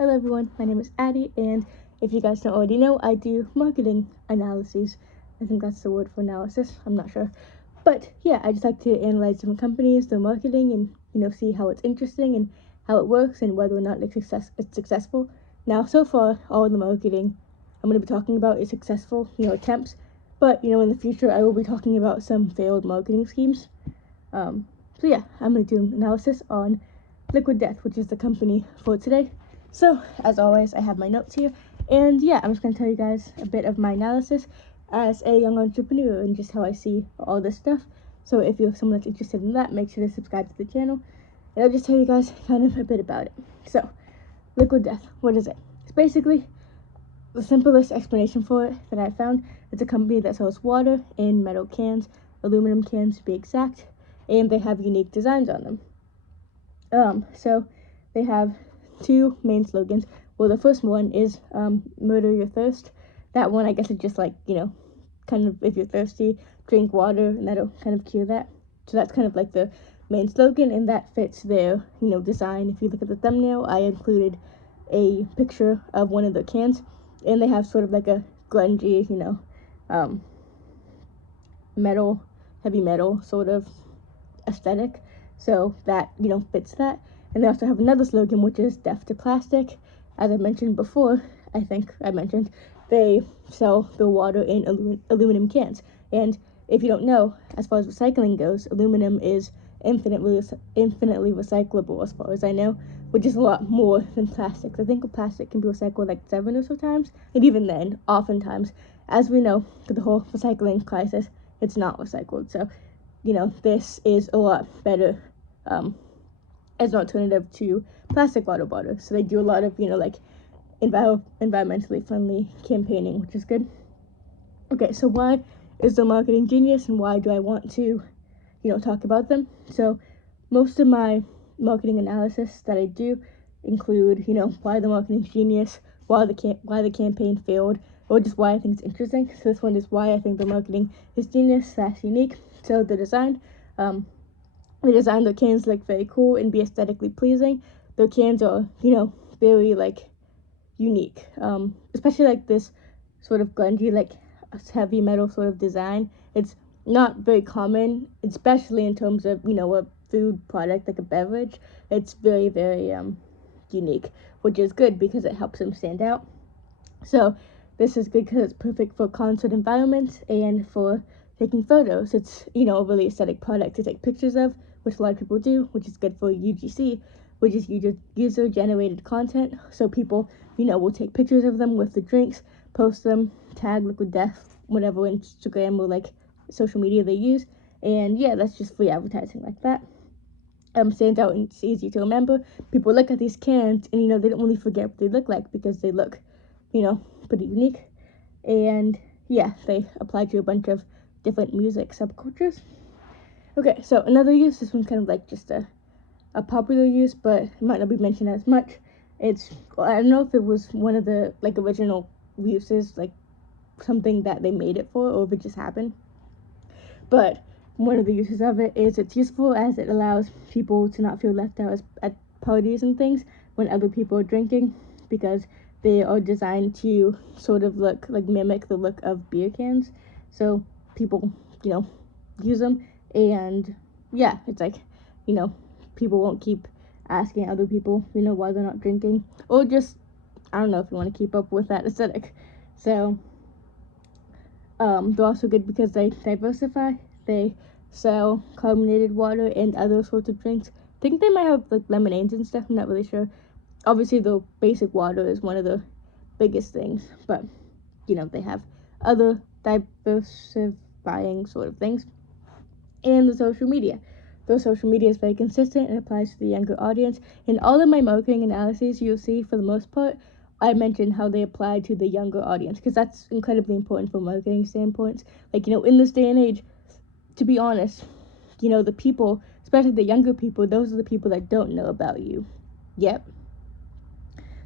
Hello everyone, my name is Addie, and if you guys don't already know, I do marketing analyses. I think that's the word for analysis, I'm not sure. But yeah, I just like to analyze different companies, their marketing, and see how it's interesting and how it works and whether or not it's successful. Now, so far, all the marketing I'm going to be talking about is successful, attempts. But, in the future, I will be talking about some failed marketing schemes. So yeah, I'm going to do an analysis on Liquid Death, which is the company for today. So, as always, I have my notes here, and yeah, I'm just going to tell you guys a bit of my analysis as a young entrepreneur and just how I see all this stuff. So if you're someone that's interested in that, make sure to subscribe to the channel, and I'll just tell you guys kind of a bit about it. So, Liquid Death, what is it? It's basically the simplest explanation for it that I found. It's a company that sells water in metal cans, aluminum cans to be exact, and they have unique designs on them. So they have two main slogans. Well, the first one is murder your thirst. That one, I guess, is just like, kind of if you're thirsty, drink water, and that'll kind of cure that. So that's kind of like the main slogan, and that fits their, design. If you look at the thumbnail, I included a picture of one of the cans, and they have sort of like a grungy, heavy metal sort of aesthetic. So that, fits that. And they also have another slogan, which is Death to Plastic. As I mentioned before, I think I mentioned, they sell the water in aluminum cans. And if you don't know, as far as recycling goes, aluminum is infinitely recyclable as far as I know, which is a lot more than plastic. I think plastic can be recycled like 7 or so times, and even then, oftentimes, as we know, with the whole recycling crisis, it's not recycled. So this is a lot better as an alternative to plastic water bottles. So they do a lot of, environmentally friendly campaigning, which is good. Okay, so why is the marketing genius and why do I want to, talk about them? So most of my marketing analysis that I do include, why the marketing genius, why the campaign failed, or just why I think it's interesting. So this one is why I think the marketing is genius / unique. So the design, they designed their cans look very cool and be aesthetically pleasing. Their cans are, very unique, especially like this sort of grungy, like heavy metal sort of design. It's not very common, especially in terms of a food product like a beverage. It's very, very unique, which is good because it helps them stand out. So this is good because it's perfect for concert environments and for taking photos. It's a really aesthetic product to take pictures of, which a lot of people do, which is good for UGC, which is user generated content. So people will take pictures of them with the drinks, post them, tag Liquid Death, whatever Instagram or like social media they use, and yeah, that's just free advertising like that. Stands out and it's easy to remember. People look at these cans and they don't really forget what they look like because they look pretty unique. And yeah, they apply to a bunch of different music subcultures. Okay, so another use, this one's kind of like just a popular use, but it might not be mentioned as much. I don't know if it was one of the like original uses, like something that they made it for, or if it just happened. But one of the uses of it is it's useful as it allows people to not feel left out at parties and things when other people are drinking, because they are designed to sort of mimic the look of beer cans. So people, use them, and yeah, it's like, people won't keep asking other people, why they're not drinking, or just, I don't know if you want to keep up with that aesthetic. So they're also good because they diversify. They sell carbonated water and other sorts of drinks. I think they might have like lemonades and stuff, I'm not really sure. Obviously the basic water is one of the biggest things, but they have other diversifying sort of things. And the social media. The social media is very consistent and applies to the younger audience. In all of my marketing analyses, you'll see for the most part, I mentioned how they apply to the younger audience because that's incredibly important from marketing standpoints. Like, in this day and age, to be honest, the people, especially the younger people, those are the people that don't know about you yet.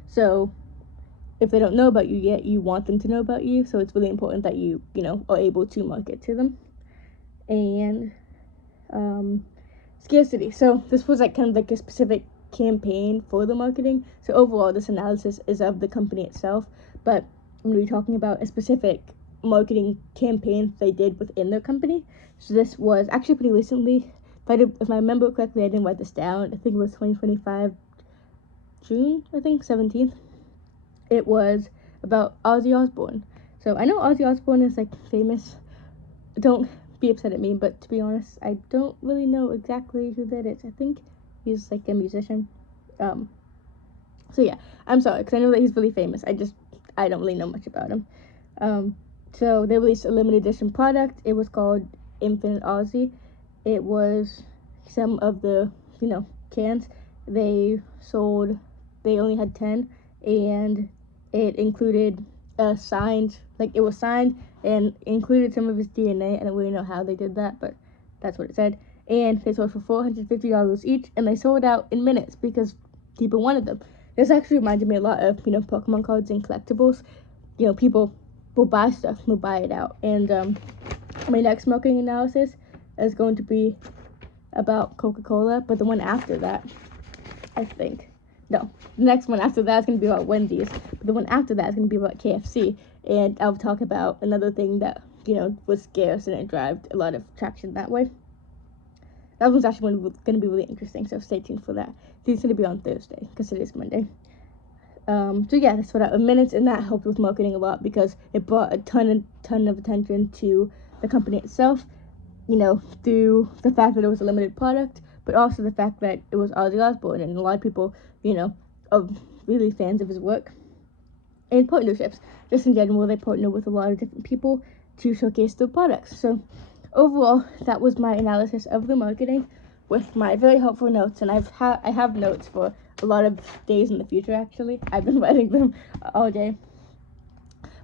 So if they don't know about you yet, you want them to know about you. So it's really important that you, are able to market to them. And scarcity. So this was like kind of like a specific campaign for the marketing. So overall, this analysis is of the company itself, but I'm going to be talking about a specific marketing campaign they did within their company. So this was actually pretty recently. If I remember correctly, I didn't write this down. I think it was 2025 June, I think 17th. It was about Ozzy Osbourne. So I know Ozzy Osbourne is like famous. Don't be upset at me, but to be honest, I don't really know exactly who that is. I think he's like a musician. So yeah, I'm sorry, because I know that he's really famous. I don't really know much about him. So they released a limited edition product. It was called Infinite Ozzy. It was some of the, cans. They only had 10, and it included it was signed and included some of his DNA. I don't really know how they did that, but that's what it said. And they sold for $450 each, and they sold out in minutes because people wanted them. This actually reminded me a lot of, Pokemon cards and collectibles. People will buy stuff, will buy it out. And my next marketing analysis is going to be about Coca-Cola, but the one after that, the next one after that is going to be about Wendy's, but the one after that is going to be about KFC, and I'll talk about another thing that, was scarce and it drove a lot of traction that way. That one's actually going to be really interesting, so stay tuned for that. It's going to be on Thursday, because it is Monday. So yeah, that's what I minutes, and that helped with marketing a lot because it brought a ton of attention to the company itself, through the fact that it was a limited product, but also the fact that it was Ozzy Osbourne, and a lot of people, are really fans of his work. And partnerships, just in general, they partner with a lot of different people to showcase their products. So overall, that was my analysis of the marketing with my very helpful notes, and I have notes for a lot of days in the future. Actually, I've been writing them all day.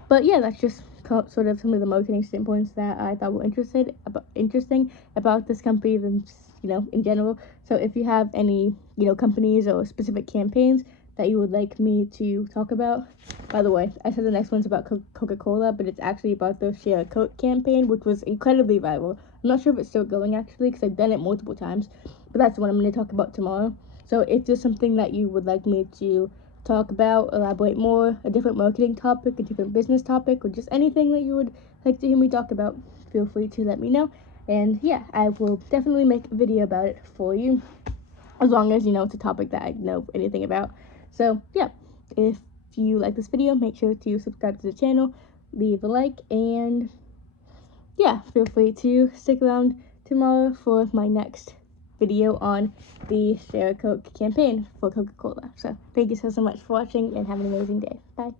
But yeah, that's just sort of some of the marketing standpoints that I thought were interesting about this company, in general. So if you have any, companies or specific campaigns that you would like me to talk about. By the way, I said the next one's about Coca-Cola, but it's actually about the Share a Coke campaign, which was incredibly viral. I'm not sure if it's still going, actually, because I've done it multiple times, but that's the one I'm going to talk about tomorrow. So if there's something that you would like me to talk about, elaborate more, a different marketing topic, a different business topic, or just anything that you would like to hear me talk about, feel free to let me know. And yeah, I will definitely make a video about it for you, as long as, it's a topic that I know anything about. So yeah, if you like this video, make sure to subscribe to the channel, leave a like, and yeah, feel free to stick around tomorrow for my next video on the Share a Coke campaign for Coca-Cola. So thank you so much for watching, and have an amazing day. Bye.